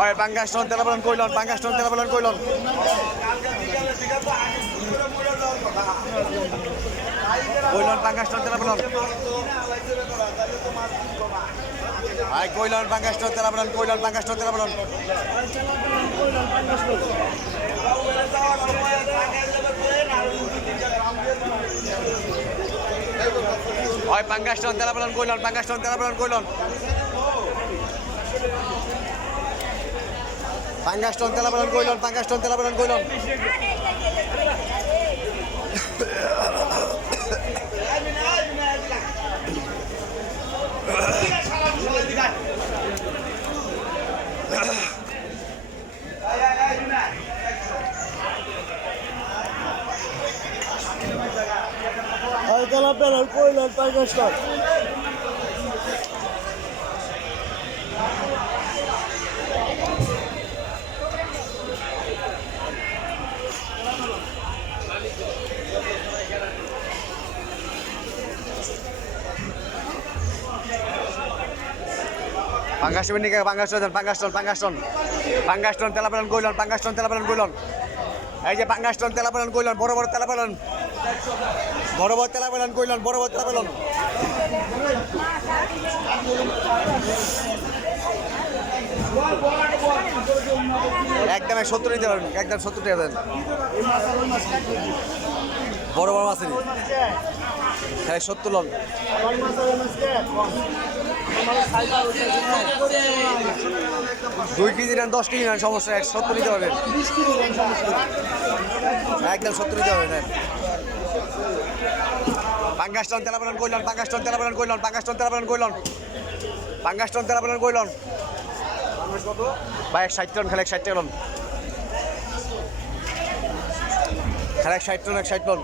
হয় পাঙ্গাস টন তেলা বলেন কইলন পাঙ্গাস টন তেলা বলেন কইলন কইলন পাঙ্গাস টন তেলা বলেন আই কইলন পাঙ্গাস টন তেলা বলেন কইলন পাঙ্গাস টন তেলা বলেন হয় পাঙ্গাস টন তেলা বলেন কইলন পাঙ্গাস টন তেলা বলেন কইলন পাঙ্গাস টন তেলা বলেন কইলন পাঙ্গাস টন তেলা বলেন কইলন Ay, তেলা বলেন কইলন পাঙ্গাস টন পাঙ্গাস টন নিকে পাঙ্গাস টন পাঙ্গাস টন পাঙ্গাস টন পাঙ্গাস টন তেলা বলেন কইলন পাঙ্গাস টন তেলা বলেন কইলন এই যে পাঙ্গাস টন তেলা বলেন কইলন বড় বড় তেলা বলেন বড় বড় তেলা বলেন কইলন বড় বড় তেলা বলেন একদম 70 দিতে পারবেন একদম 70 টাকা দেন বড় বড় মাছ খালি 70 লন 2 কেজি নেন 10 কেজি নেন সমস্যা 70 দিতে পারবেন একদম 70 দিতে পারবেন পাঙ্গাস টন তেলা বলেন কইলন পাঙ্গাস টন তেলা বলেন কইলন পাঙ্গাস টন তেলা বলেন কইলন পাঙ্গাস টন তেলা বলেন কইলন ভাই 60 টন খালি 60 টন খালি 60 টন 60 টন